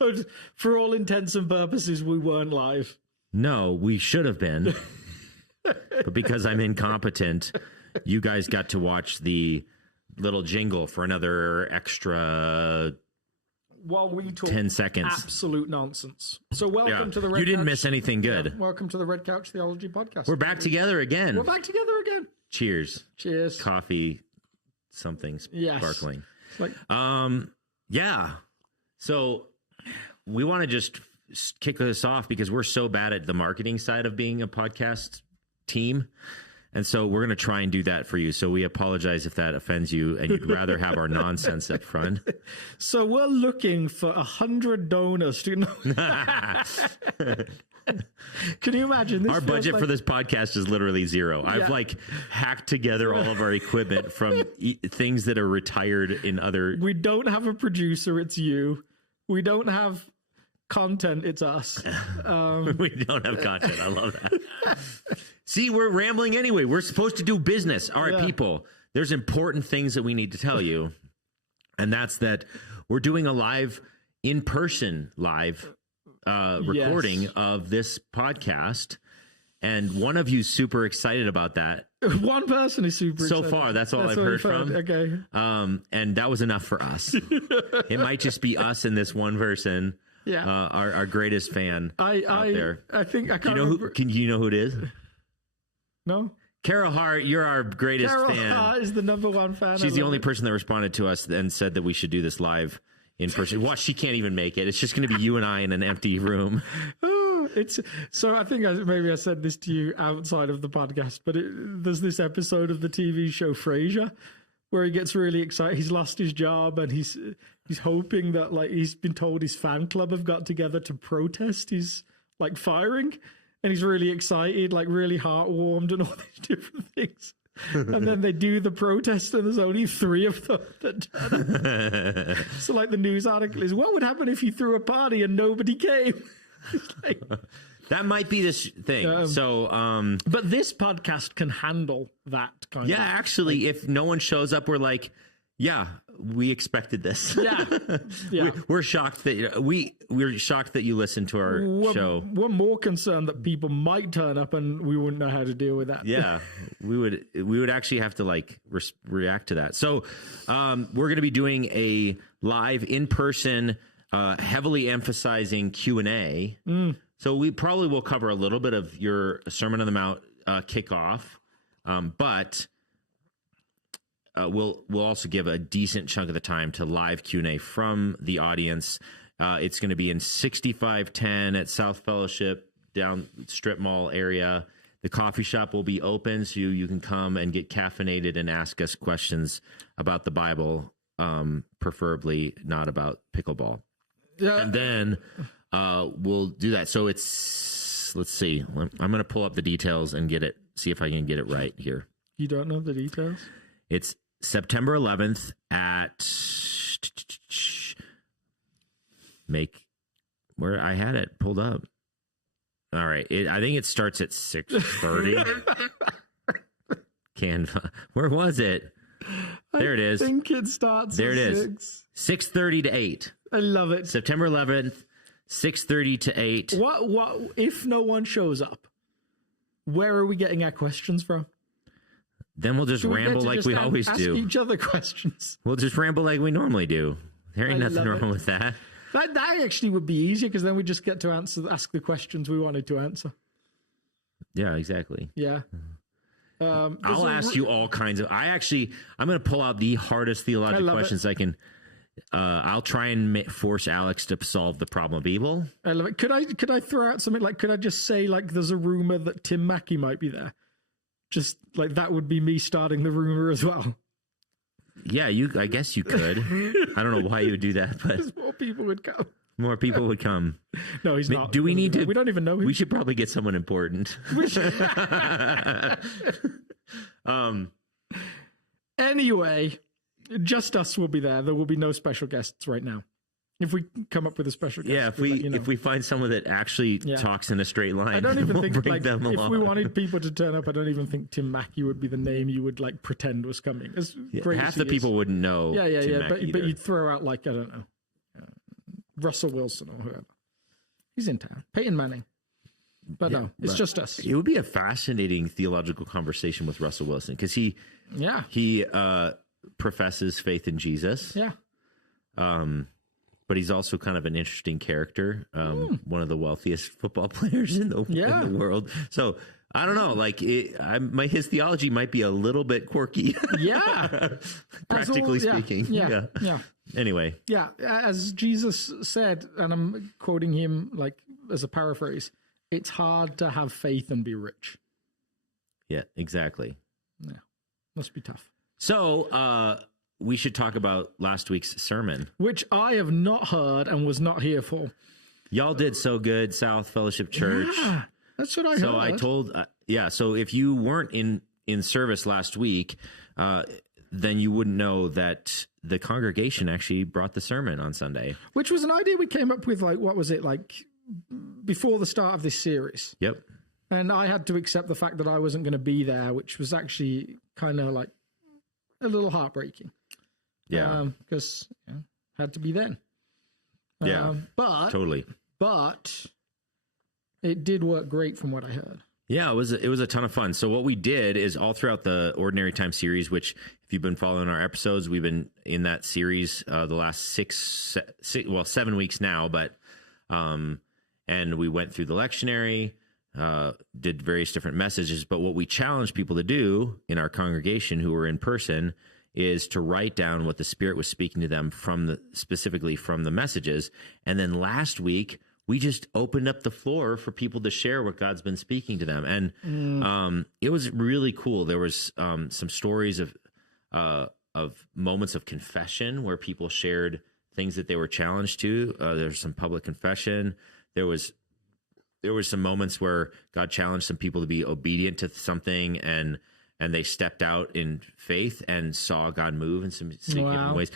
So for all intents and purposes, we weren't live. No, we should have been. But because I'm incompetent, you guys got to watch the little jingle for another extra while we talk 10 seconds. Absolute nonsense. So welcome to the Red You didn't Couch, miss anything good. Yeah, welcome to the Red Couch Theology Podcast. We're back together again. We're back together again. Cheers. Cheers. Coffee, something sparkling. Like, yeah. So we want to just kick this off because we're so bad at the marketing side of being a podcast team. And so we're going to try and do that for you. So we apologize if that offends you and you'd rather have our nonsense up front. So we're looking for 100 donors to Can you imagine this? Our budget for this podcast is literally zero. Yeah. I've hacked together all of our equipment from things that are retired in other. We don't have a producer. It's you. We don't have content. It's us. We don't have content. I love that. See, we're rambling anyway. We're supposed to do business. All right, people, there's important things that we need to tell you. And that's that we're doing a in-person recording of this podcast. And one of you's super excited about that. One person is super excited. So far, that's all I've heard from. Okay. And that was enough for us. It might just be us and this one person. Yeah. Our greatest fan out there. I think I can't remember. Do you know who it is? No. Carol Hart, you're our greatest fan. Carol Hart is the number one fan. She's the only person that responded to us and said that we should do this live in person. Watch, she can't even make it. It's just going to be you and I in an empty room. So I think maybe I said this to you outside of the podcast, but there's this episode of the TV show Frasier where he gets really excited. He's lost his job and he's hoping that he's been told his fan club have got together to protest his firing. And he's really excited, really heartwarmed and all these different things. And then they do the protest and there's only 3 of them that turn up. So the news article is, what would happen if you threw a party and nobody came? That might be this thing. But this podcast can handle that kind of. Yeah, actually, if no one shows up, we're like, yeah, we expected this. Yeah. We're shocked that we're shocked that you listened to our show. We're more concerned that people might turn up and we wouldn't know how to deal with that. Yeah, we would actually have to react to that. So we're going to be doing a live in person, heavily emphasizing Q&A. So we probably will cover a little bit of your Sermon on the Mount kickoff, but. We'll also give a decent chunk of the time to live Q&A from the audience. It's going to be in 6510 at South Fellowship down Strip Mall area. The coffee shop will be open, so you can come and get caffeinated and ask us questions about the Bible, preferably not about pickleball. Yeah. And then we'll do that. So let's see. I'm going to pull up the details and see if I can get it right here. You don't know the details? It's September 11th at where I had it pulled up. All right. I think it starts at 6:30. Canva. Where was it? There it is. I think it starts there at it is. 6:30 to 8. I love it. September 11th, 6:30 to 8. What if no one shows up? Where are we getting our questions from? Then we'll just ramble like we always do. Ask each other questions. We'll just ramble like we normally do. There ain't nothing wrong with that. That actually would be easier because then we just get to ask the questions we wanted to answer. Yeah, exactly. Yeah. I'll ask you all kinds of. I'm going to pull out the hardest theological questions I can. I'll try and force Alex to solve the problem of evil. I love it. Could I throw out something could I just say there's a rumor that Tim Mackey might be there? Just that would be me starting the rumor as well. Yeah, I guess you could. I don't know why you would do that, but more people would come. More people would come. No, he's not. Do we need to? We don't even know him. We should probably get someone important. Anyway, just us will be there. There will be no special guests right now. If we come up with a special guest. Yeah, if we find someone that actually talks in a straight line, I don't even we'll think bring them along. If we wanted people to turn up, I don't even think Tim Mackey would be the name you would pretend was coming. As great half as the people wouldn't know. Yeah. Tim Mackey But you'd throw out I don't know, Russell Wilson or whoever. He's in town. Peyton Manning. But no, it's just us. It would be a fascinating theological conversation with Russell Wilson because he professes faith in Jesus. Yeah. But he's also kind of an interesting character. One of the wealthiest football players in the world. So I don't know. Like his theology might be a little bit quirky. Yeah. Practically speaking. Yeah. Anyway. Yeah. As Jesus said, and I'm quoting him like as a paraphrase, it's hard to have faith and be rich. Yeah, exactly. Yeah. Must be tough. So we should talk about last week's sermon. Which I have not heard and was not here for. Y'all did so good, South Fellowship Church. Yeah, that's what I heard. So I told, so if you weren't in service last week, then you wouldn't know that the congregation actually brought the sermon on Sunday. Which was an idea we came up with, like, what was it, like, before the start of this series. Yep. And I had to accept the fact that I wasn't going to be there, which was actually kind of like a little heartbreaking. Yeah. Because had to be then. Yeah. But totally. But it did work great from what I heard. Yeah, it was a ton of fun. So what we did is all throughout the Ordinary Time series, which if you've been following our episodes, we've been in that series the last 7 weeks now, but and we went through the lectionary, did various different messages. But what we challenged people to do in our congregation who were in person is to write down what the Spirit was speaking to them specifically from the messages. And then last week, we just opened up the floor for people to share what God's been speaking to them. And it was really cool. There was some stories of moments of confession where people shared things that they were challenged to. There's some public confession. There was some moments where God challenged some people to be obedient to something, and they stepped out in faith and saw God move in some significant ways.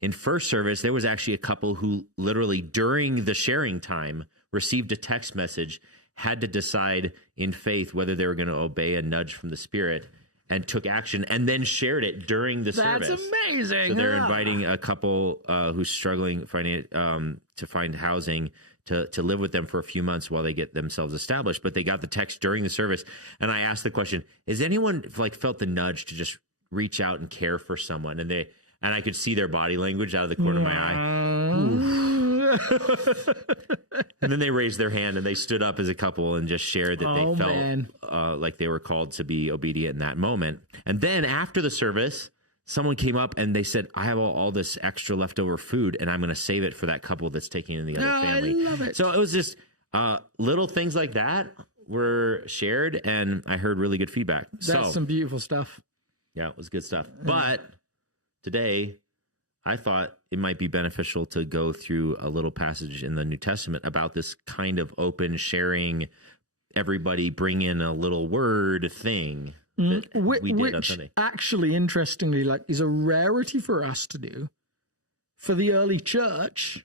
In first service, there was actually a couple who literally during the sharing time received a text message, had to decide in faith whether they were going to obey a nudge from the Spirit, and took action, and then shared it during the service. That's amazing. So they're inviting a couple who's struggling to find housing to live with them for a few months while they get themselves established. But they got the text during the service, and I asked the question: has anyone felt the nudge to just reach out and care for someone? And I could see their body language out of the corner of my eye. And then they raised their hand and they stood up as a couple and just shared that they felt like they were called to be obedient in that moment. And then after the service, someone came up and they said, I have all this extra leftover food and I'm going to save it for that couple that's taking in the other family. I love it. So it was just little things like that were shared, and I heard really good feedback. That's some beautiful stuff. Yeah, it was good stuff. But today, I thought it might be beneficial to go through a little passage in the New Testament about this kind of open sharing, everybody bring in a little word thing that we did on Sunday. Actually, interestingly, is a rarity for us to do. For the early church,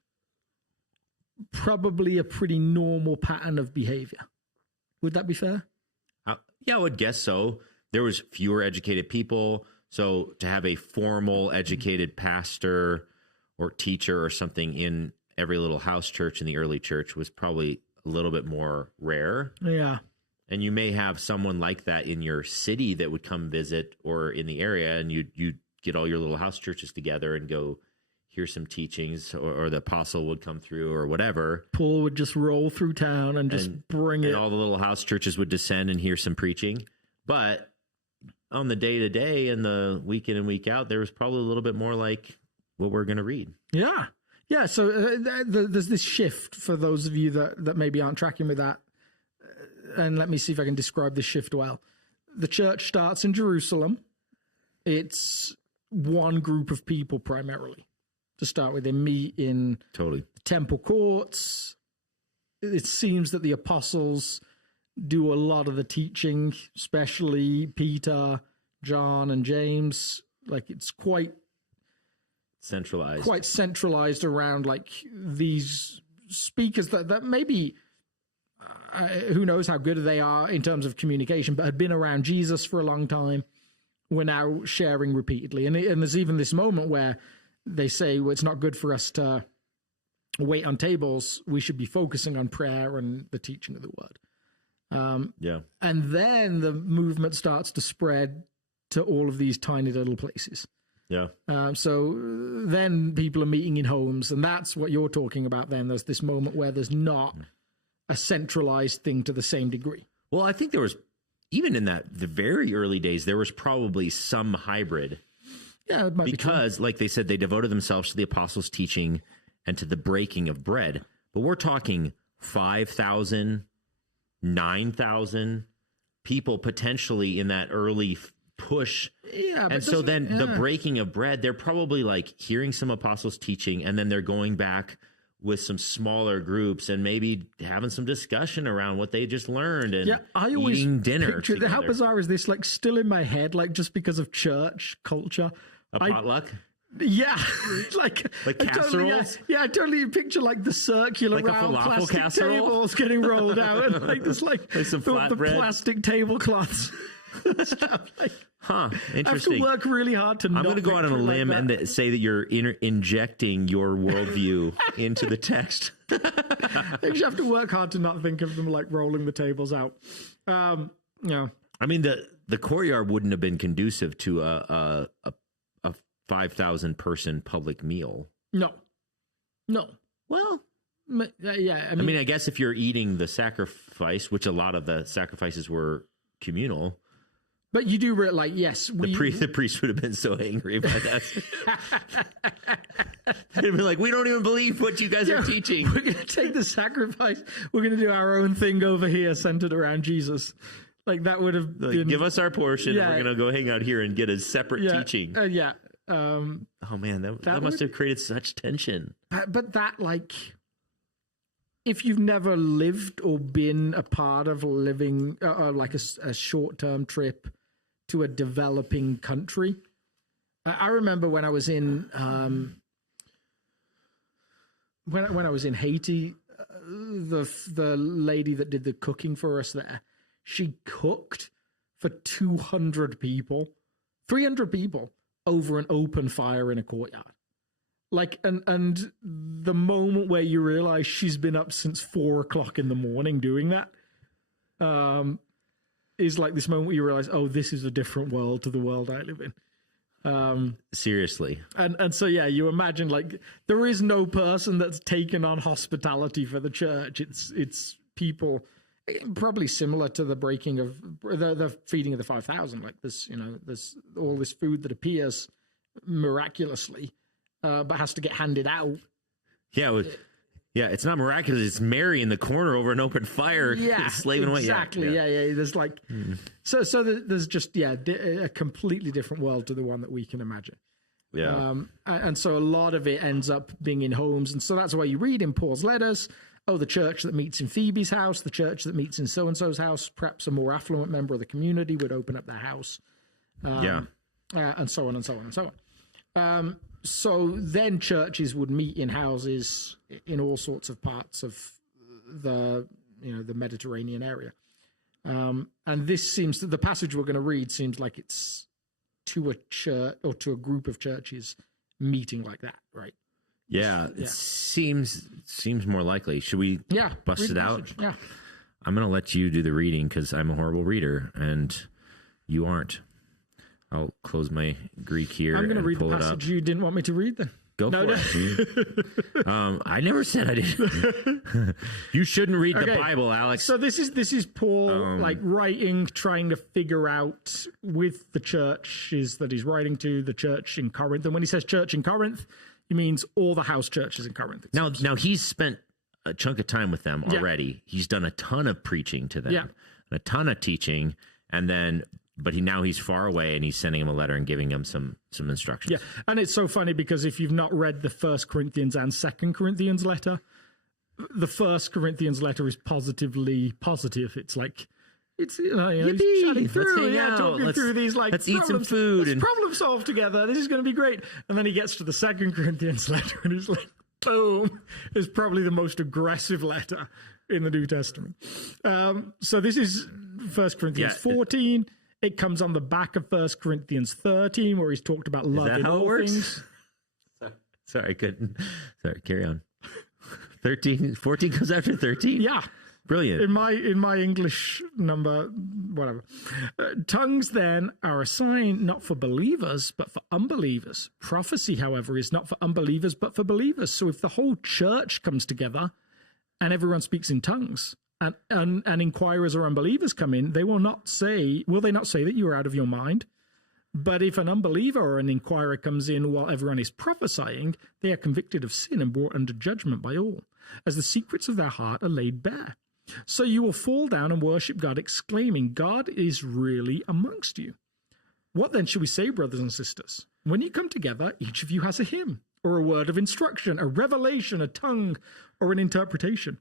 probably a pretty normal pattern of behavior. Would that be fair? Yeah, I would guess so. There was fewer educated people. So to have a formal, educated pastor or teacher or something in every little house church in the early church was probably a little bit more rare. Yeah. And you may have someone like that in your city that would come visit or in the area, and you'd get all your little house churches together and go hear some teachings, or the apostle would come through or whatever. Paul would just roll through town and bring it. And all the little house churches would descend and hear some preaching. But on the day-to-day and the week in and week out, there was probably a little bit more like what we're going to read. Yeah. Yeah, so there's this shift for those of you that maybe aren't tracking with that. And let me see if I can describe this shift well. The church starts in Jerusalem. It's one group of people primarily. To start with, they meet in the temple courts. It seems that the apostles do a lot of the teaching, especially Peter, John, and James. It's quite centralized around these speakers that maybe who knows how good they are in terms of communication, but had been around Jesus for a long time. We're now sharing repeatedly, and there's even this moment where they say, well, it's not good for us to wait on tables, we should be focusing on prayer and the teaching of the word. And then the movement starts to spread to all of these tiny little places. So then people are meeting in homes, and that's what you're talking about then. There's this moment where there's not a centralized thing to the same degree. Well, I think there was, even in the very early days, there was probably some hybrid. Yeah, it might because, like they said, they devoted themselves to the apostles' teaching and to the breaking of bread. But we're talking 5,000, 9,000 people potentially in that early push. Yeah, and so then the breaking of bread, they're probably like hearing some apostles' teaching, and then they're going back with some smaller groups and maybe having some discussion around what they just learned and eating dinner together. How bizarre is this? Like, still in my head, like, just because of church culture. A potluck? Yeah, like casseroles. I totally picture like the circular like round plastic casserole? tables getting rolled out, and like there's like some the plastic tablecloths. Interesting. I have to work really hard to. I'm going to go out on a limb and say that you're injecting your worldview into the text. I just have to work hard to not think of them like rolling the tables out. Yeah. I mean, the courtyard wouldn't have been conducive to a 5,000 person public meal. No. Well, yeah. I mean, I guess if you're eating the sacrifice, which a lot of the sacrifices were communal. But you do like, yes. The priest would have been so angry by that. They'd be like, we don't even believe what you guys are teaching. We're going to take the sacrifice. We're going to do our own thing over here centered around Jesus. Like, that would have been... Give us our portion, and we're going to go hang out here and get a separate teaching. Oh, man, that must have created such tension. But that, like... If you've never lived or been a part of living like a short-term trip to a developing country, I remember when I was in when I was in Haiti, the lady that did the cooking for us there, she cooked for 200 people, 300 people over an open fire in a courtyard. Like, and the moment where you realize she's been up since 4 o'clock in the morning doing that, is like this moment where you realize, oh, this is a different world to the world I live in. Seriously. And so, yeah, you imagine, like, there is no person that's taken on hospitality for the church. It's people probably similar to the breaking of the feeding of the 5,000. Like, there's all this food that appears miraculously, but has to get handed out. Yeah, it's not miraculous. It's Mary in the corner over an open fire, slaving away. Exactly. Yeah. There's like, so there's just a completely different world to the one that we can imagine. Yeah. And so a lot of it ends up being in homes, and so that's why you read in Paul's letters. Oh, the church that meets in Phoebe's house, the church that meets in so and so's house. Perhaps a more affluent member of the community would open up their house. And so on and so on and so on. So then churches would meet in houses in all sorts of parts of the Mediterranean area. And this seems the passage we're going to read seems like it's to a church or to a group of churches meeting like that, right? Yeah, it seems more likely. Should we bust it out? Yeah. I'm going to let you do the reading because I'm a horrible reader and you aren't. I'll close my Greek here. I'm going to read the passage you didn't want me to read then. Go for it. I never said I didn't. You shouldn't read the Bible, Alex. So this is Paul writing, trying to figure out with the churches that he's writing to, the church in Corinth. And when he says church in Corinth, he means all the house churches in Corinth. Now he's spent a chunk of time with them already. He's done a ton of preaching to them, a ton of teaching, and then. But he's far away, and he's sending him a letter and giving him some instructions. Yeah, and it's so funny because if you've not read the 1 Corinthians and 2 Corinthians letter, the 1 Corinthians letter is positively positive. It's like he's chatting through, talking through these like let's eat some food and problem solve together. This is going to be great. And then he gets to the 2 Corinthians letter, and he's like, boom! It's probably the most aggressive letter in the New Testament. So this is 1 Corinthians 14. It comes on the back of 1 Corinthians 13, where he's talked about love in all things. Sorry, I couldn't. Sorry, carry on. 13, 14 comes after 13? Yeah. Brilliant. In my English number, whatever. Tongues then are a sign not for believers, but for unbelievers. Prophecy, however, is not for unbelievers, but for believers. So if the whole church comes together and everyone speaks in tongues, and inquirers or unbelievers come in, will they not say that you are out of your mind? But if an unbeliever or an inquirer comes in while everyone is prophesying, they are convicted of sin and brought under judgment by all, as the secrets of their heart are laid bare. So you will fall down and worship God, exclaiming, God is really amongst you. What then shall we say, brothers and sisters? When you come together, each of you has a hymn, or a word of instruction, a revelation, a tongue, or an interpretation.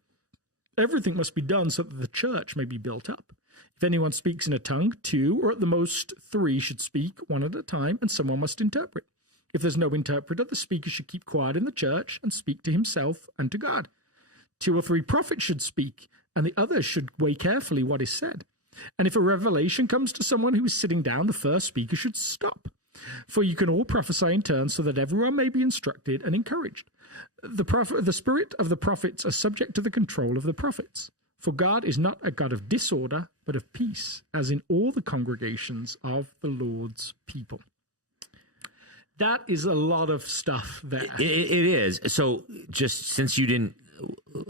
Everything must be done so that the church may be built up. If anyone speaks in a tongue, 2 or at the most 3 should speak, one at a time, and someone must interpret. If there's no interpreter, the speaker should keep quiet in the church and speak to himself and to God. 2 or 3 prophets should speak, and the others should weigh carefully what is said. And if a revelation comes to someone who is sitting down, the first speaker should stop. For you can all prophesy in turn so that everyone may be instructed and encouraged. The spirit of the prophets are subject to the control of the prophets. For God is not a God of disorder, but of peace, as in all the congregations of the Lord's people. That is a lot of stuff there. It is. So just since you didn't,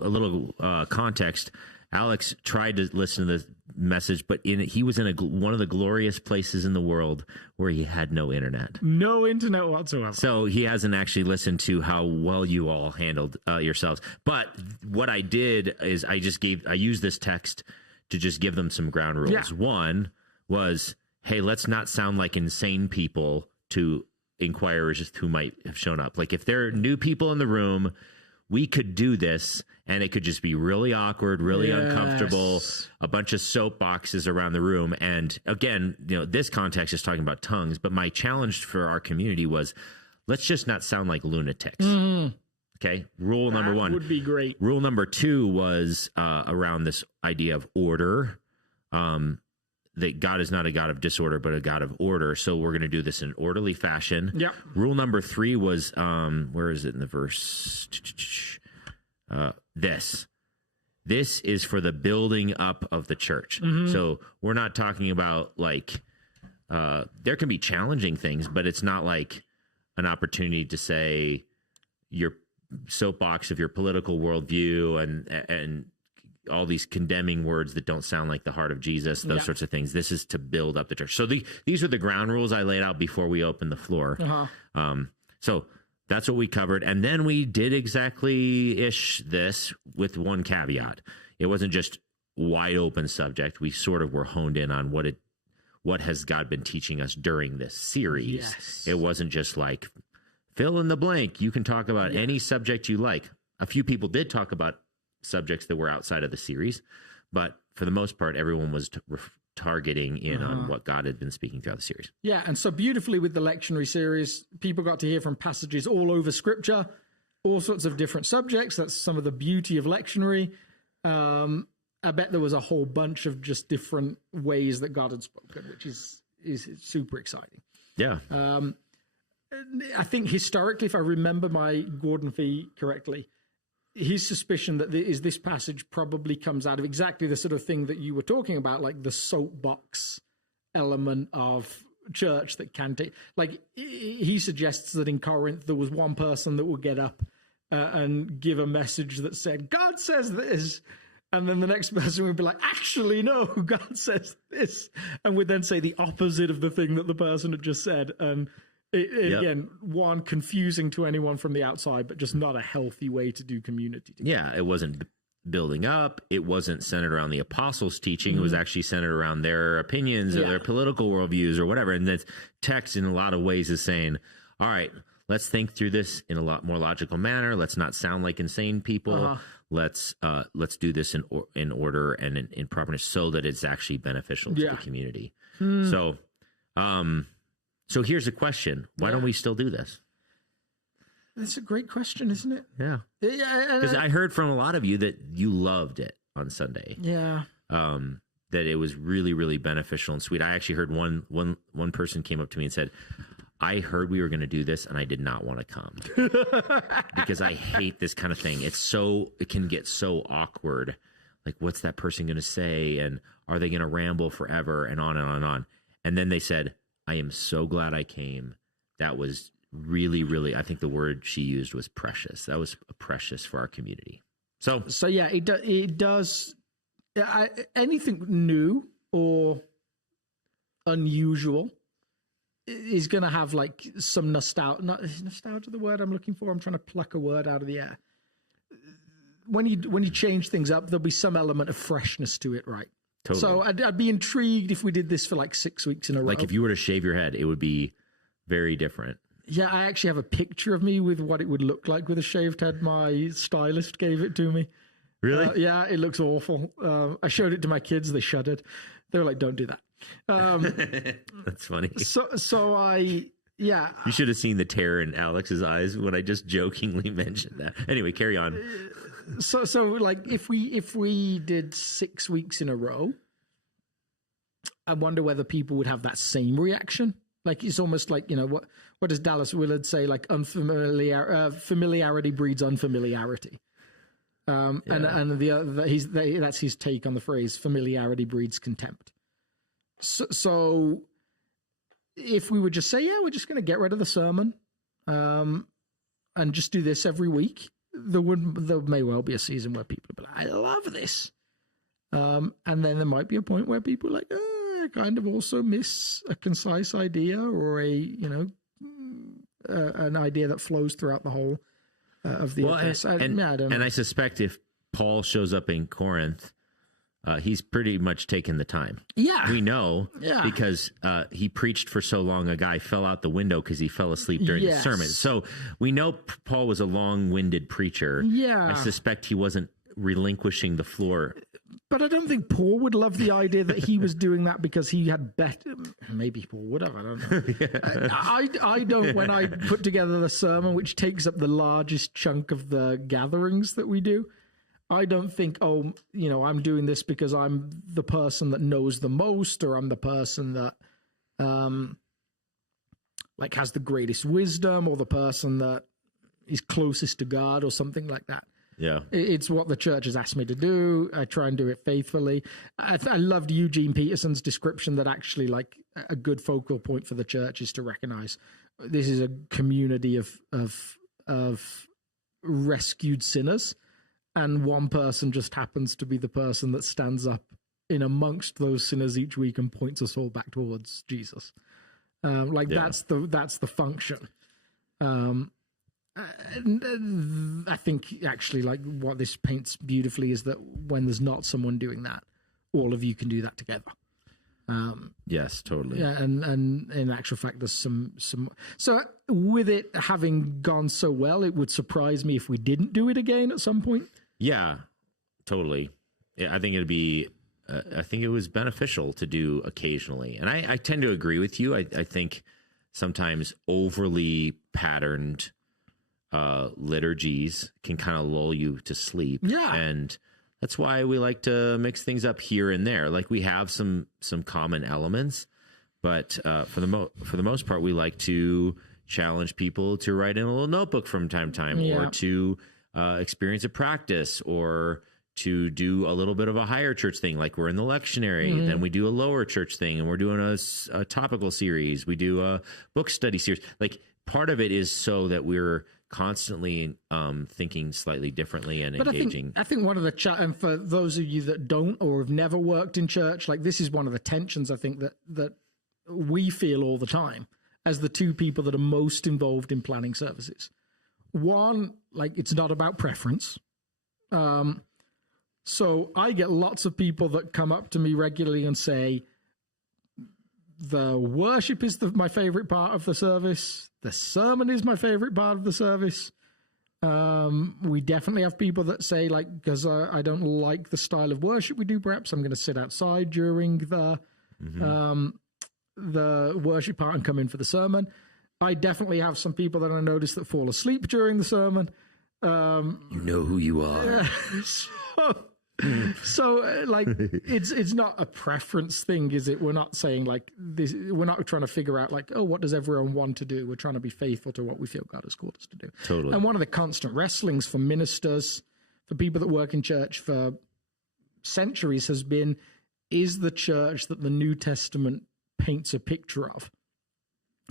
a little context, Alex tried to listen to the message, but he was in one of the glorious places in the world where he had no internet. No internet whatsoever. So he hasn't actually listened to how well you all handled yourselves. But what I did is I used this text to just give them some ground rules. Yeah. One was, hey, let's not sound like insane people to inquirers who might have shown up. Like if there are new people in the room, we could do this, and it could just be really awkward, really uncomfortable, a bunch of soapboxes around the room. And again, this context is talking about tongues, but my challenge for our community was, let's just not sound like lunatics. Okay, rule number 1 would be great. Rule number 2 was around this idea of order. That God is not a God of disorder, but a God of order. So we're going to do this in an orderly fashion. Yeah. Rule number 3 was, where is it in the verse? This is for the building up of the church. Mm-hmm. So we're not talking about there can be challenging things, but it's not like an opportunity to say your soapbox of your political worldview and all these condemning words that don't sound like the heart of Jesus, those sorts of things. This is to build up the church. So these are the ground rules I laid out before we opened the floor. Uh-huh. So that's what we covered. And then we did exactly-ish this with one caveat. It wasn't just wide open subject. We sort of were honed in on what has God been teaching us during this series. Yes. It wasn't just like, fill in the blank. You can talk about any subject you like. A few people did talk about subjects that were outside of the series, but for the most part, everyone was targeting in on what God had been speaking throughout the series. Yeah, and so beautifully with the lectionary series, people got to hear from passages all over Scripture, all sorts of different subjects. That's some of the beauty of lectionary. I bet there was a whole bunch of just different ways that God had spoken, which is super exciting. Yeah. I think historically, if I remember my Gordon Fee correctly, his suspicion that this passage probably comes out of exactly the sort of thing that you were talking about, like the soapbox element of church that can take. Like he suggests that in Corinth there was one person that would get up and give a message that said, God says this. And then the next person would be like, actually, no, God says this. And would then say the opposite of the thing that the person had just said. And again, one, confusing to anyone from the outside, but just not a healthy way to do community together. Yeah, it wasn't building up. It wasn't centered around the apostles' teaching. It was actually centered around their opinions or their political worldviews or whatever. And the text, in a lot of ways, is saying, all right, let's think through this in a lot more logical manner. Let's not sound like insane people. Let's do this in order and in properness so that it's actually beneficial to the community. So here's a question. Why don't we still do this? That's a great question, isn't it? Yeah. Because I heard from a lot of you that you loved it on Sunday. Yeah. That it was really, really beneficial and sweet. I actually heard one person came up to me and said, I heard we were going to do this and I did not want to come because I hate this kind of thing. It can get so awkward. Like, what's that person going to say? And are they going to ramble forever and on and on and on? And then they said, I am so glad I came. That was really, really, I think the word she used was precious. That was precious for our community. So yeah, it does. Anything new or unusual is going to have like some nostalgia. Not is nostalgia the word I'm looking for? I'm trying to pluck a word out of the air. When you change things up, there'll be some element of freshness to it, right? Totally. So I'd be intrigued if we did this for like 6 weeks in a row. Like if you were to shave your head, it would be very different. Yeah, I actually have a picture of me with what it would look like with a shaved head. My stylist gave it to me. Really? Yeah, it looks awful. I showed it to my kids. They shuddered. They were like, don't do that. That's funny. Yeah. You should have seen the terror in Alex's eyes when I just jokingly mentioned that. Anyway, carry on. So like if we did 6 weeks in a row, I wonder whether people would have that same reaction. Like it's almost like, what does Dallas Willard say? Like familiarity breeds unfamiliarity. And the other, that's his take on the phrase familiarity breeds contempt. So if we would just say, yeah, we're just going to get rid of the sermon, and just do this every week, there may well be a season where people are like, I love this. And then there might be a point where people are like, I kind of also miss a concise idea or an idea that flows throughout the whole of the address. I don't know. And I suspect if Paul shows up in Corinth, he's pretty much taken the time. Yeah. We know because he preached for so long, a guy fell out the window because he fell asleep during the sermon. So we know Paul was a long-winded preacher. Yeah. I suspect he wasn't relinquishing the floor. But I don't think Paul would love the idea that he was doing that because he had better. Maybe Paul would have. I don't know. I don't. When I put together the sermon, which takes up the largest chunk of the gatherings that we do, I don't think, I'm doing this because I'm the person that knows the most, or I'm the person that, has the greatest wisdom, or the person that is closest to God, or something like that. Yeah, it's what the church has asked me to do. I try and do it faithfully. I loved Eugene Peterson's description that actually, like, a good focal point for the church is to recognize this is a community of rescued sinners, and one person just happens to be the person that stands up in amongst those sinners each week and points us all back towards Jesus. That's the function. I think actually, like, what this paints beautifully is that when there's not someone doing that, all of you can do that together. Yes, totally. Yeah, and in actual fact, there's some. So with it having gone so well, it would surprise me if we didn't do it again at some point. Yeah, totally. Yeah, I think it'd be. I think it was beneficial to do occasionally, and I tend to agree with you. I think sometimes overly patterned liturgies can kind of lull you to sleep. Yeah. And that's why we like to mix things up here and there. Like, we have some common elements, but for the most part, we like to challenge people to write in a little notebook from time to time, or to experience a practice, or to do a little bit of a higher church thing. Like, we're in the lectionary, then we do a lower church thing, and we're doing a topical series. We do a book study series. Like, part of it is so that we're constantly thinking slightly differently and engaging. I think one of the and for those of you that don't or have never worked in church, like, this is one of the tensions I think that we feel all the time as the two people that are most involved in planning services. One, like, it's not about preference. So I get lots of people that come up to me regularly and say, the worship is my favorite part of the service. The sermon is my favorite part of the service. We definitely have people that say, like, because I don't like the style of worship we do, perhaps I'm going to sit outside during the worship part and come in for the sermon. I definitely have some people that I notice that fall asleep during the sermon. You know who you are. So like it's not a preference thing, is it? We're not saying like this, we're not trying to figure out like, oh, what does everyone want to do? We're trying to be faithful to what we feel God has called us to do. Totally. And one of the constant wrestlings for ministers, for people that work in church for centuries, has been, is the church that the New Testament paints a picture of,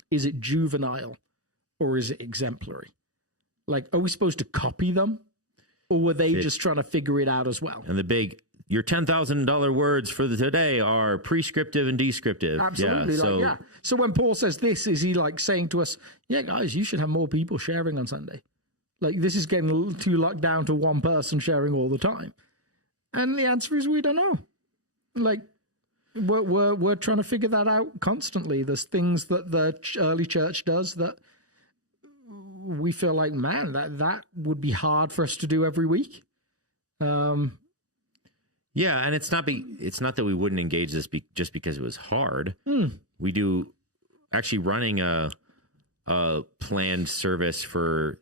is it juvenile or is it exemplary? Like, are we supposed to copy them, or were they just trying to figure it out as well? And the big, your $10,000 words for today are prescriptive and descriptive. Absolutely. Yeah, So when Paul says this, is he like saying to us, yeah, guys, you should have more people sharing on Sunday? Like, this is getting a little too locked down to one person sharing all the time. And the answer is, we don't know. Like, we're trying to figure that out constantly. There's things that the early church does that we feel like, man, that would be hard for us to do every week. Yeah, and it's not that we wouldn't engage this just because it was hard. We do actually running a planned service for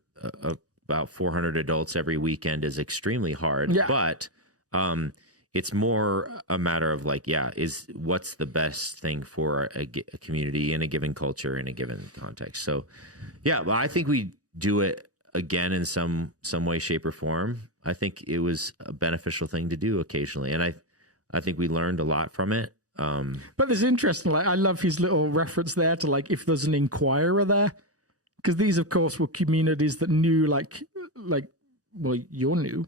about 400 adults every weekend is extremely hard. Yeah. But it's more a matter of like, what's the best thing for a community in a given culture, in a given context. So, yeah, well, I think we do it again in some way, shape, or form. I think it was a beneficial thing to do occasionally, and I think we learned a lot from it. But there's interesting, like, I love his little reference there to like, if there's an inquirer there, because these, of course, were communities that knew like, well, you're new.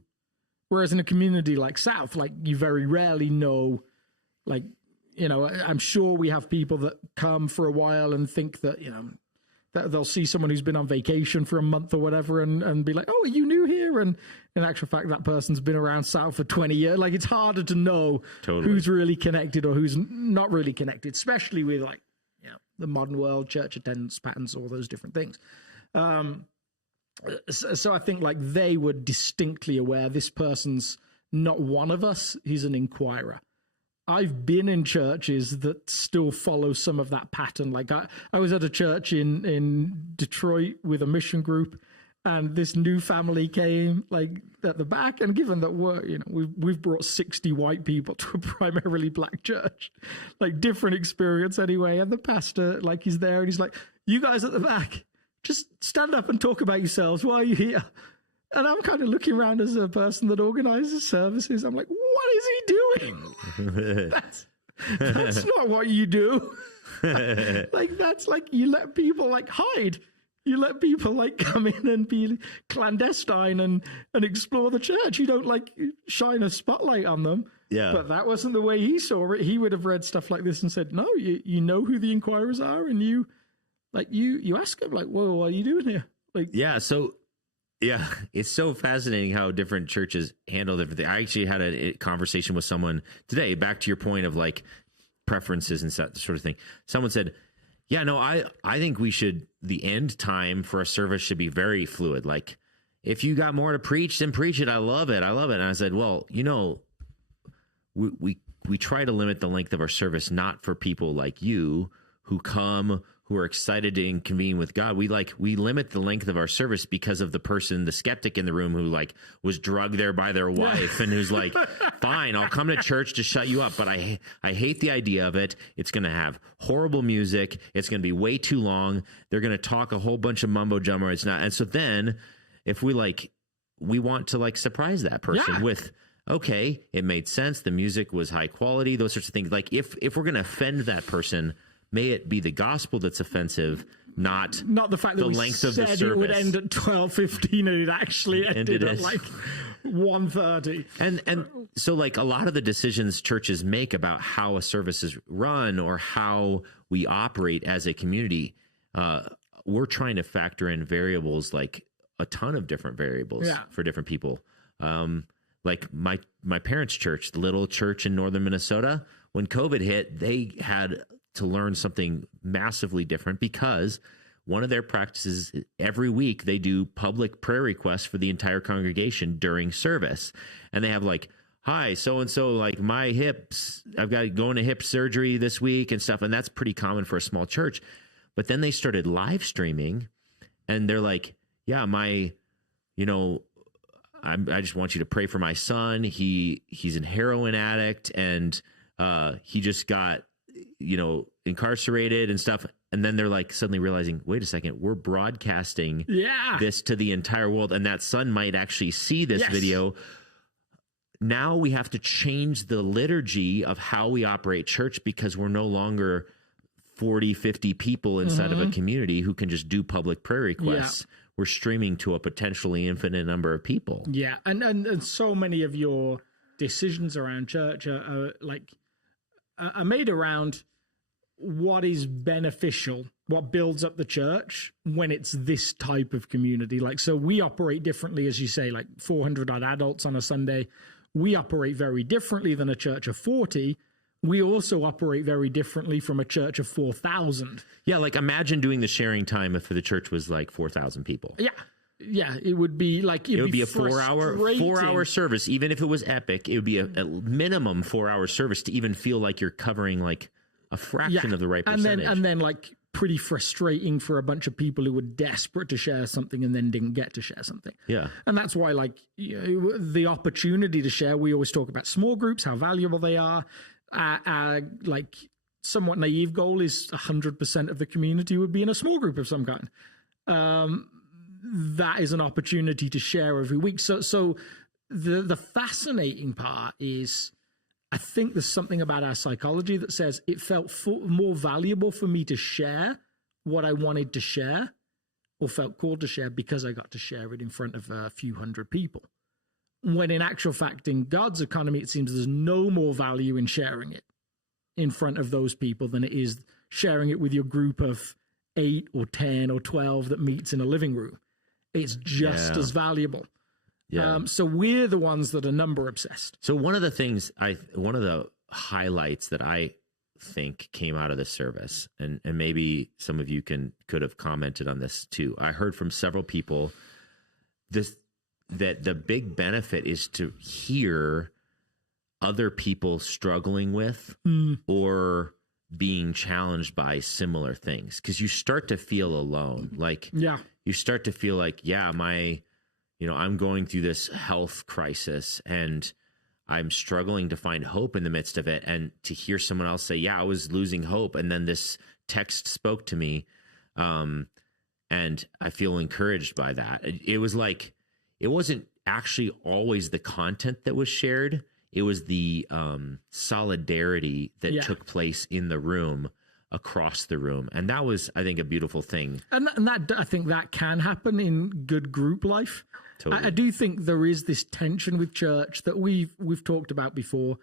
Whereas in a community like South, like, you very rarely know, like, you know, I'm sure we have people that come for a while and think that, you know, that they'll see someone who's been on vacation for a month or whatever and be like, oh, are you new here? And in actual fact, that person's been around South for 20 years. Like, it's harder to know who's really connected or who's not really connected, especially with, like, you know, the modern world, church attendance patterns, all those different things. So I think like they were distinctly aware this person's not one of us, he's an inquirer. I've been in churches that still follow some of that pattern. Like I was at a church in Detroit with a mission group, and this new family came like at the back, and given that we've brought 60 white people to a primarily black church, like different experience anyway, and the pastor like he's there and he's like, you guys at the back, just stand up and talk about yourselves. Why are you here? And I'm kind of looking around as a person that organizes services. I'm like, what is he doing? That's not what you do. Like, that's like, you let people like hide. You let people like come in and be clandestine and explore the church. You don't like shine a spotlight on them. Yeah. But that wasn't the way he saw it. He would have read stuff like this and said, no, you know who the inquirers are, and you ask them, like, whoa, what are you doing here? Like, yeah, it's so fascinating how different churches handle different things. I actually had a conversation with someone today, back to your point of like preferences and that sort of thing. Someone said, yeah, no, I think the end time for a service should be very fluid. Like, if you got more to preach, then preach it. I love it. And I said, well, you know, we try to limit the length of our service, not for people like you who come, who are excited to convene with God. We limit the length of our service because of the person, the skeptic in the room who like was drugged there by their wife and who's like, fine, I'll come to church to shut you up. But I hate the idea of it. It's going to have horrible music. It's going to be way too long. They're going to talk a whole bunch of mumbo jumbo. It's not. And so then if we want to like surprise that person with, okay, it made sense. The music was high quality, those sorts of things. Like if we're going to offend that person, may it be the gospel that's offensive, not the fact that the length of the service. It would end at 12:15 and it actually ended at like 1:30. And so like a lot of the decisions churches make about how a service is run or how we operate as a community, we're trying to factor in variables, like a ton of different variables for different people. Like my parents' church, the little church in northern Minnesota, when COVID hit, they had to learn something massively different because one of their practices every week, they do public prayer requests for the entire congregation during service. And they have like, hi, so-and-so, like my hips, I've got going to hip surgery this week and stuff. And that's pretty common for a small church. But then they started live streaming and they're like, yeah, I just want you to pray for my son. He's a heroin addict, and he just got, incarcerated and stuff. And then they're like suddenly realizing, wait a second, we're broadcasting this to the entire world, and that son might actually see this video. Now we have to change the liturgy of how we operate church, because we're no longer 40, 50 people inside of a community who can just do public prayer requests. We're streaming to a potentially infinite number of people. Yeah, and so many of your decisions around church are made around what is beneficial, what builds up the church when it's this type of community. So we operate differently, as you say, 400 odd adults on a Sunday. We operate very differently than a church of 40. We also operate very differently from a church of 4,000. Yeah, imagine doing the sharing time if the church was 4,000 people. Yeah, it would be it would be a 4-hour service. Even if it was epic, it would be a minimum 4-hour service to even feel like you're covering a fraction of the right percentage. And then pretty frustrating for a bunch of people who were desperate to share something and then didn't get to share something. Yeah. And that's why the opportunity to share, we always talk about small groups, how valuable they are. Somewhat naive goal is 100% of the community would be in a small group of some kind. That is an opportunity to share every week. So the fascinating part is, I think there's something about our psychology that says it felt more valuable for me to share what I wanted to share, or felt called to share, because I got to share it in front of a few hundred people. When in actual fact, in God's economy, it seems there's no more value in sharing it in front of those people than it is sharing it with your group of 8 or 10 or 12 that meets in a living room. It's just as valuable. Yeah. So we're the ones that are number obsessed. So one of the highlights that I think came out of this service, and maybe some of you could have commented on this too. I heard from several people that the big benefit is to hear other people struggling with or being challenged by similar things, because you start to feel alone. You start to feel I'm going through this health crisis and I'm struggling to find hope in the midst of it. And to hear someone else say, I was losing hope, and then this text spoke to me, and I feel encouraged by that. It was it wasn't actually always the content that was shared. It was the solidarity that took place in the room, across the room. And that was, I think, a beautiful thing. And that, I think that can happen in good group life. Totally. I do think there is this tension with church that we've talked about before.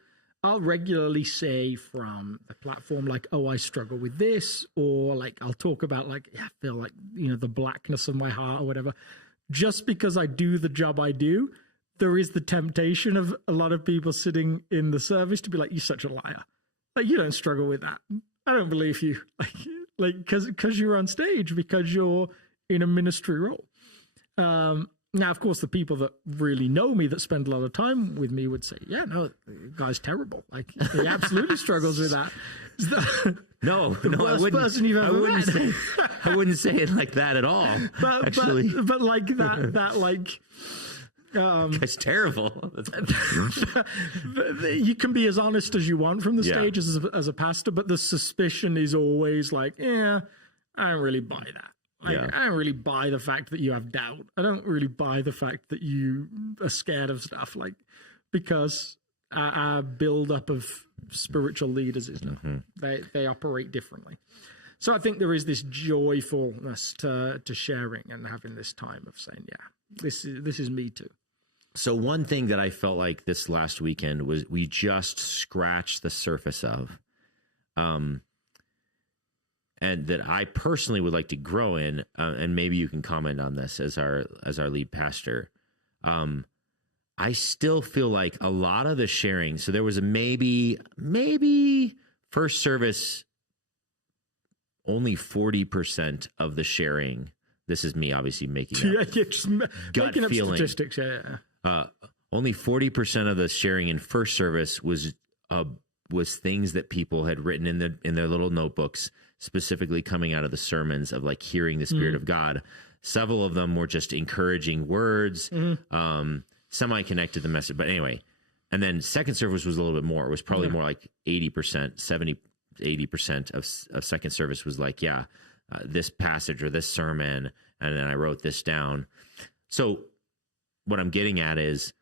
I'll regularly say from the platform, I struggle with this, or I'll talk about I feel the blackness of my heart or whatever. Just because I do the job I do, there is the temptation of a lot of people sitting in the service to be you're such a liar. You don't struggle with that. I don't believe you. Because you're on stage, because you're in a ministry role. Now, of course, the people that really know me, that spend a lot of time with me, would say, the guy's terrible. He absolutely struggles with that. No, I wouldn't. Person you've ever met. I wouldn't say it like that at all. Actually, but it's terrible. You can be as honest as you want from the stage as a pastor, but the suspicion is always I don't really buy that. I don't really buy the fact that you have doubt. I don't really buy the fact that you are scared of stuff, because our build-up of spiritual leaders is they operate differently. So I think there is this joyfulness to sharing and having this time of saying, this is me too. So one thing that I felt like this last weekend was we just scratched the surface of, and that I personally would like to grow in, and maybe you can comment on this as our lead pastor. I still feel like a lot of the sharing, so there was a maybe first service, only 40% of the sharing. This is me obviously making gut making up feeling. Statistics. Only 40% of the sharing in first service was things that people had written in their little notebooks, specifically coming out of the sermons of hearing the Spirit of God. Several of them were just encouraging words, semi-connected the message. But anyway, and then second service was a little bit more. It was probably more like 80%, 80% of second service was like, this passage or this sermon, and then I wrote this down. So what I'm getting at is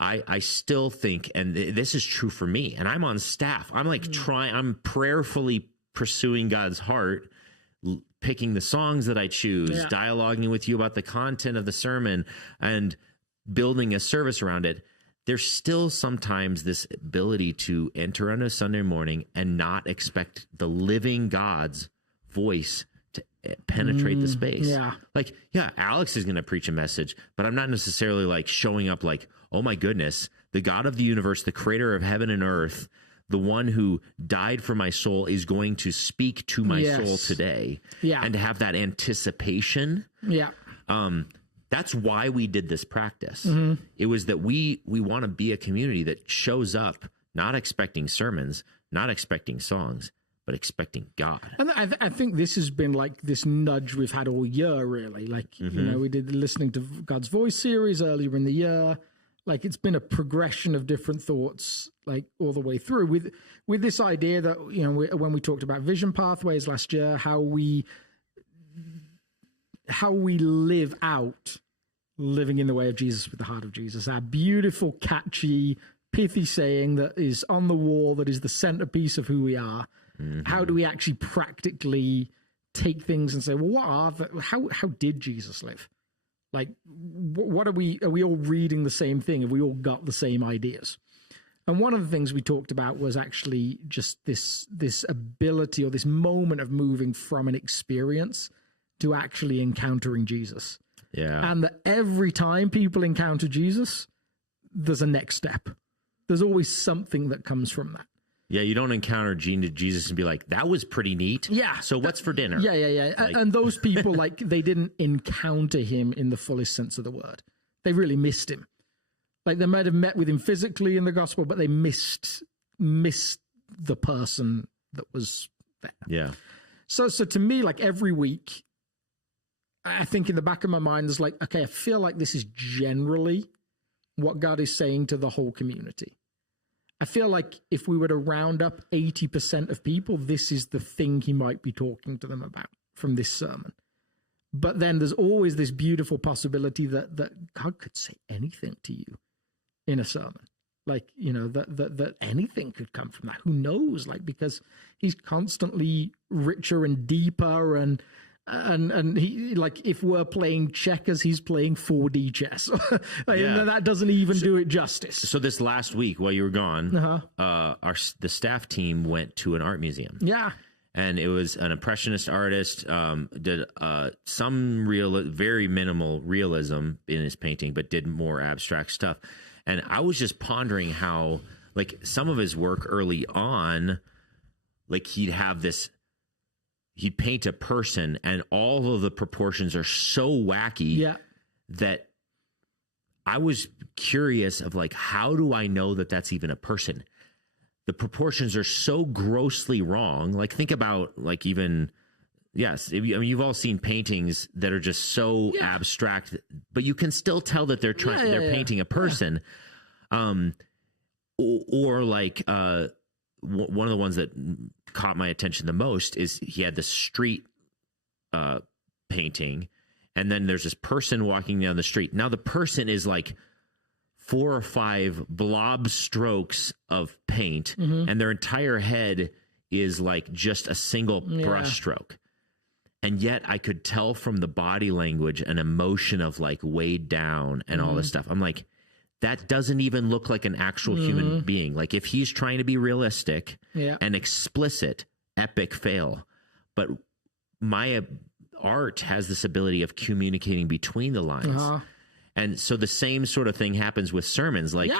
I still think, and this is true for me, and I'm on staff. I'm like I'm prayerfully pursuing God's heart, picking the songs that I choose, dialoguing with you about the content of the sermon, and building a service around it. There's still sometimes this ability to enter on a Sunday morning and not expect the living God's voice to penetrate the space. Yeah. Like, Alex is going to preach a message, but I'm not necessarily like showing up like, oh my goodness, the God of the universe, the creator of heaven and earth, the one who died for my soul is going to speak to my soul today. Yeah. And to have that anticipation. Yeah. That's why we did this practice. It was that we want to be a community that shows up not expecting sermons, not expecting songs, but expecting God. And I think this has been like this nudge we've had all year, really. Like, you know, we did the Listening to God's Voice series earlier in the year. Like, it's been a progression of different thoughts, like all the way through with this idea that, you know, when we talked about vision pathways last year, how we live out living in the way of Jesus with the heart of Jesus. Our beautiful, catchy, pithy saying that is on the wall, that is the centerpiece of who we are. How do we actually practically take things and say, well, how did Jesus live? Like, what are we all reading the same thing? Have we all got the same ideas? And one of the things we talked about was actually just this ability or this moment of moving from an experience to actually encountering Jesus. Yeah. And that every time people encounter Jesus, there's a next step. There's always something that comes from that. Yeah, you don't encounter Jesus and be like, that was pretty neat. Yeah. So what's for dinner? Yeah. Like, and those people, like, they didn't encounter him in the fullest sense of the word. They really missed him. Like, they might have met with him physically in the gospel, but they missed the person that was there. Yeah. So to me, like, every week, I think in the back of my mind, there's like, okay, I feel like this is generally what God is saying to the whole community. I feel like if we were to round up 80% of people, this is the thing he might be talking to them about from this sermon. But then there's always this beautiful possibility that God could say anything to you in a sermon. Like, you know, that anything could come from that. Who knows? Like, because he's constantly richer and deeper, and he, like, if we're playing checkers, he's playing 4D chess. And that doesn't even do it justice. So this last week, while you were gone, the staff team went to an art museum. Yeah. And it was an impressionist artist, did some very minimal realism in his painting, but did more abstract stuff. And I was just pondering how, like, some of his work early on, like, he'd paint a person and all of the proportions are so wacky that I was curious of, like, how do I know that that's even a person? The proportions are so grossly wrong. Like, think about, like, even, yes, I mean, you've all seen paintings that are just so abstract, but you can still tell that they're they're painting a person. Or like, one of the ones that caught my attention the most is he had the street painting, and then there's this person walking down the street. Now the person is like 4 or 5 blob strokes of paint, and their entire head is like just a single brush stroke. And yet I could tell from the body language an emotion of, like, weighed down and all this stuff. I'm like, that doesn't even look like an actual human being. Like, if he's trying to be realistic and explicit, epic fail. But my art has this ability of communicating between the lines. And so the same sort of thing happens with sermons, like,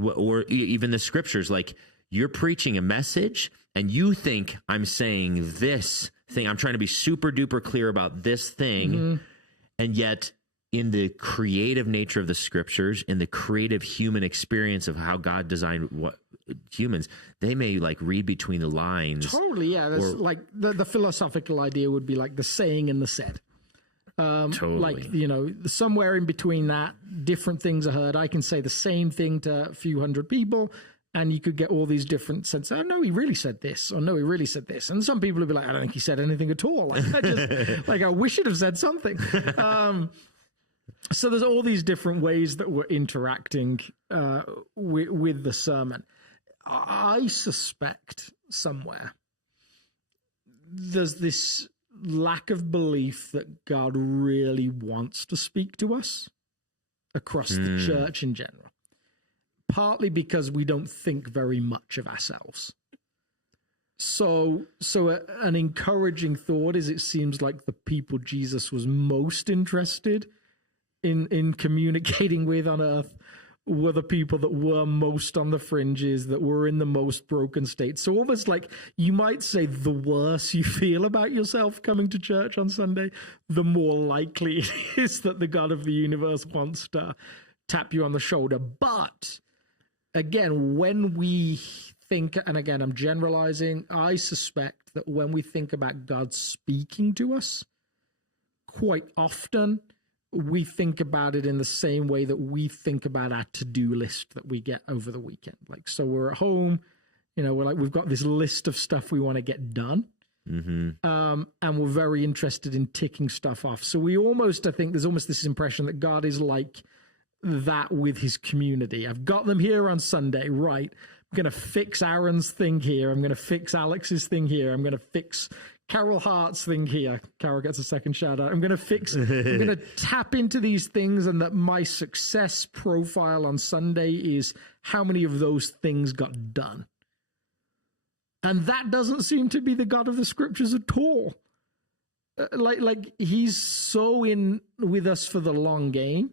or even the scriptures. Like, you're preaching a message and you think I'm saying this thing. I'm trying to be super duper clear about this thing. And yet, in the creative nature of the scriptures, in the creative human experience of how God designed humans, they may, like, read between the lines. Totally, yeah. There's, like, the philosophical idea would be like the saying and the said. Totally. Like, you know, somewhere in between that, different things are heard. I can say the same thing to a few hundred people, and you could get all these different senses. Oh, no, he really said this. Or no, he really said this. And some people would be like, I don't think he said anything at all. I wish he'd have said something. So there's all these different ways that we're interacting with the sermon. I suspect somewhere there's this lack of belief that God really wants to speak to us across the church in general. Partly because we don't think very much of ourselves. So an encouraging thought is it seems like the people Jesus was most interested in communicating with on earth were the people that were most on the fringes, that were in the most broken state. So almost like you might say the worse you feel about yourself coming to church on Sunday, the more likely it is that the God of the universe wants to tap you on the shoulder. But again, when we think, and again, I'm generalizing, I suspect that when we think about God speaking to us, quite often we think about it in the same way that we think about our to-do list that we get over the weekend. Like, so we're at home, we're like, we've got this list of stuff we want to get done. And we're very interested in ticking stuff off. So I think there's almost this impression that God is like that with his community. I've got them here on Sunday, right? I'm going to fix Aaron's thing here. I'm going to fix Alex's thing here. I'm going to fix Carol Hart's thing here. Carol gets a second shout out. I'm going to tap into these things, and that my success profile on Sunday is how many of those things got done. And that doesn't seem to be the God of the scriptures at all. Like he's so in with us for the long game,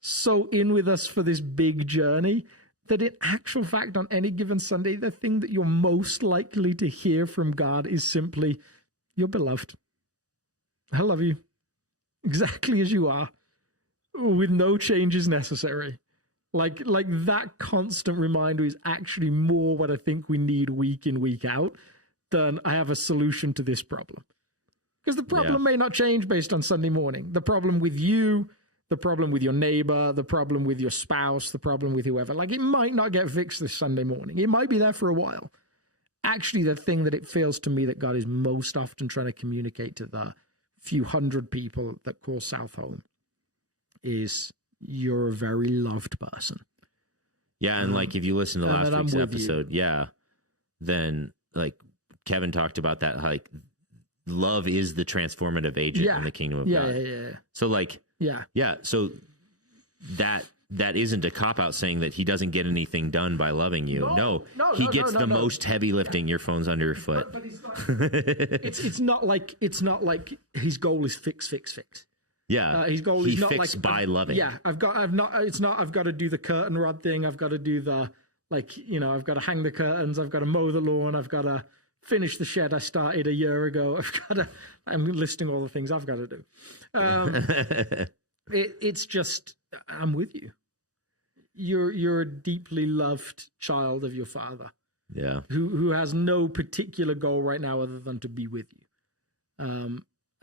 so in with us for this big journey, that in actual fact, on any given Sunday, the thing that you're most likely to hear from God is simply, "You're beloved. I love you exactly as you are, with no changes necessary." Like that constant reminder is actually more what I think we need week in, week out than I have a solution to this problem. Because the problem may not change based on Sunday morning. The problem with you, the problem with your neighbor, the problem with your spouse, the problem with whoever, like it might not get fixed this Sunday morning. It might be there for a while. Actually, the thing that it feels to me that God is most often trying to communicate to the few hundred people that call South home is, you're a very loved person. Yeah, and like if you listen to last week's episode, then like Kevin talked about that, like love is the transformative agent in the kingdom of God. Yeah. So like, so that isn't a cop-out saying that he doesn't get anything done by loving you. No, he gets the most heavy lifting. Your phone's under your foot. But it's not like his goal is fix. Yeah, his goal is not like by loving. Yeah, I've got to do the curtain rod thing. I've got to do the I've got to hang the curtains. I've got to mow the lawn. I've got to finish the shed I started a year ago. I'm listing all the things I've got to do. It's just, I'm with you. You're a deeply loved child of your Father. Yeah. Who has no particular goal right now other than to be with you.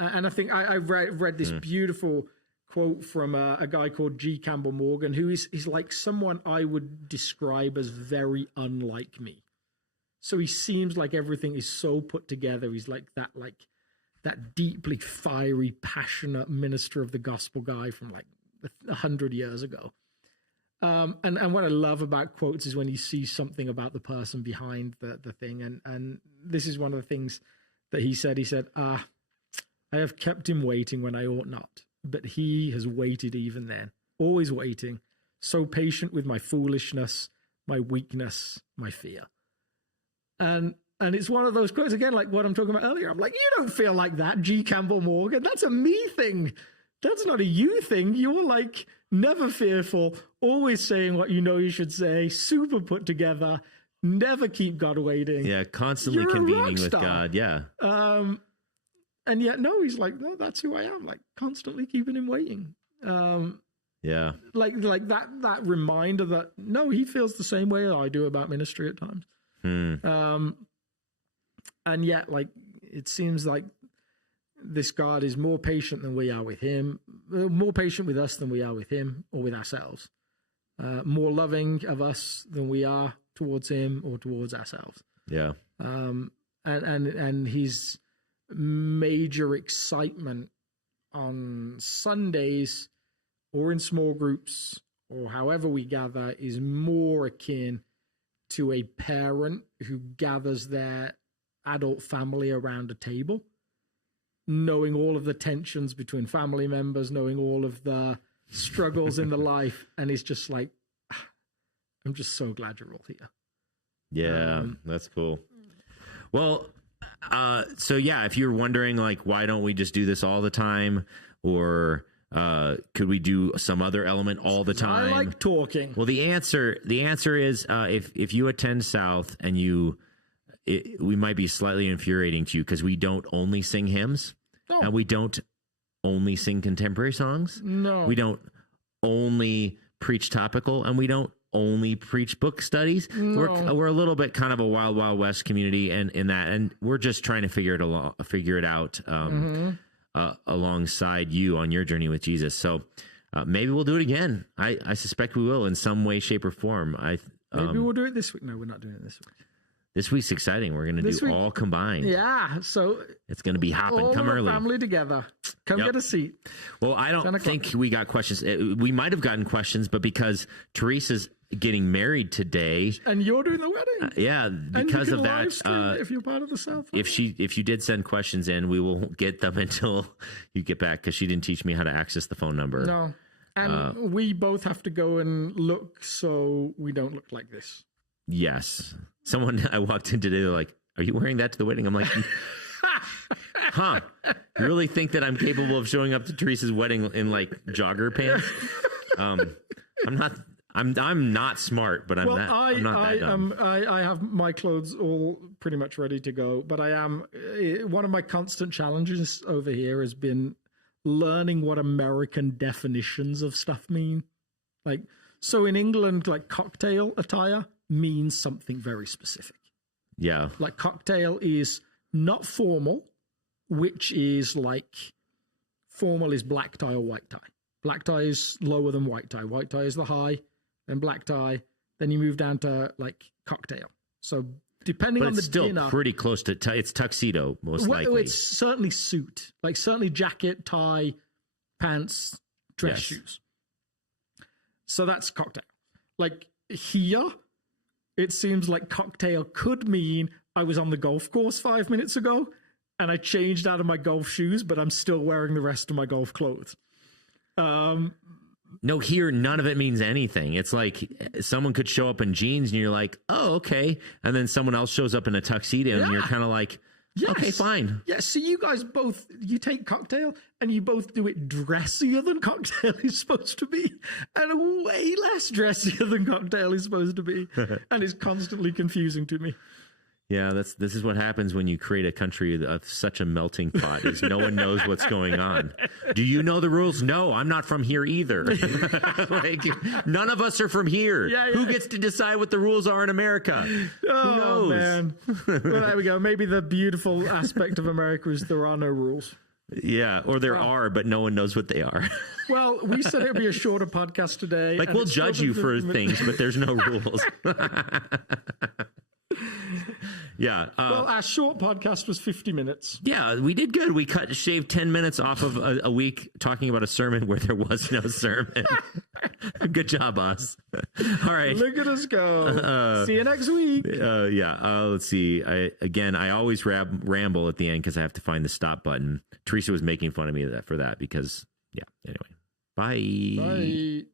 And I think I read this beautiful quote from a guy called G. Campbell Morgan, who is like someone I would describe as very unlike me. So he seems like everything is so put together. He's like that deeply fiery, passionate minister of the gospel guy from like 100 years ago. And what I love about quotes is when you see something about the person behind the thing. And this is one of the things that he said. He said, I have kept him waiting when I ought not, but he has waited even then, always waiting, so patient with my foolishness, my weakness, my fear. And it's one of those quotes, again, like what I'm talking about earlier. I'm like, you don't feel like that, G. Campbell Morgan. That's a me thing. That's not a you thing. You're like never fearful, always saying what you know you should say, super put together, never keep God waiting. Yeah, constantly convening with God. Yeah. And yet, no, he's like, no, that's who I am. Like constantly keeping him waiting. Yeah. Like that reminder that no, he feels the same way I do about ministry at times. And yet, like, it seems like this God is more patient than we are with him, more patient with us than we are with him or with ourselves, more loving of us than we are towards him or towards ourselves. Yeah. And his major excitement on Sundays or in small groups or however we gather is more akin to a parent who gathers their adult family around a table, knowing all of the tensions between family members, knowing all of the struggles in the life, and is just like, I'm just so glad you're all here. Yeah, that's cool. Well, so yeah, if you're wondering, like, why don't we just do this all the time, or could we do some other element all the time? I like talking. Well, the answer is if you attend South and we might be slightly infuriating to you because we don't only sing hymns, and we don't only sing contemporary songs. No, we don't only preach topical, and we don't only preach book studies. No. We're a little bit kind of a wild west community, and in that, and we're just trying to figure it out alongside you on your journey with Jesus. So maybe we'll do it again. I suspect we will in some way, shape, or form. Maybe we'll do it this week. No, we're not doing it this week. This week's exciting. We're going to do all combined. Yeah, so it's going to be hopping. Come early. Family together. Come get a seat. Well, I don't think we got questions. We might have gotten questions, but because Teresa's getting married today, and you're doing the wedding, because of that, if you're part of the South, if you did send questions in, we will get them until you get back, because she didn't teach me how to access the phone number. No, and we both have to go and look so we don't look like this. Yes. Someone I walked in today, they're like, "Are you wearing that to the wedding?" I'm like, "Huh? You really think that I'm capable of showing up to Teresa's wedding in like jogger pants?" I'm not smart, but I'm not that dumb. I have my clothes all pretty much ready to go, but I am one of my constant challenges over here has been learning what American definitions of stuff mean. Like, so in England, like cocktail attire means something very specific. Yeah. Like cocktail is not formal, which is like formal is black tie or white tie. Black tie is lower than white tie. White tie is the high, then black tie. Then you move down to like cocktail. So depending on the dinner. But it's still pretty close to, it's tuxedo most likely. It's certainly suit, like certainly jacket, tie, pants, dress shoes. So that's cocktail. Like here, it seems like cocktail could mean I was on the golf course 5 minutes ago and I changed out of my golf shoes, but I'm still wearing the rest of my golf clothes. No, here, none of it means anything. It's like someone could show up in jeans and you're like, oh, okay. And then someone else shows up in a tuxedo and you're kind of like, okay, fine. Yeah, so you guys both, you take cocktail and you both do it dressier than cocktail is supposed to be and way less dressier than cocktail is supposed to be. And it's constantly confusing to me. Yeah, this is what happens when you create a country of such a melting pot, is no one knows what's going on. Do you know the rules? No, I'm not from here either. Like, none of us are from here. Yeah. Who gets to decide what the rules are in America? Who knows? Man. Well, there we go. Maybe the beautiful aspect of America is there are no rules. Yeah, or there are, but no one knows what they are. Well, we said it would be a shorter podcast today. Like, we'll judge you for things, but there's no rules. Yeah. Well, our short podcast was 50 minutes. Yeah, we did good. We shaved 10 minutes off of a week talking about a sermon where there was no sermon. Good job, us. All right. Look at us go. See you next week. Let's see. I always ramble at the end because I have to find the stop button. Teresa was making fun of me for that because, anyway. Bye. Bye.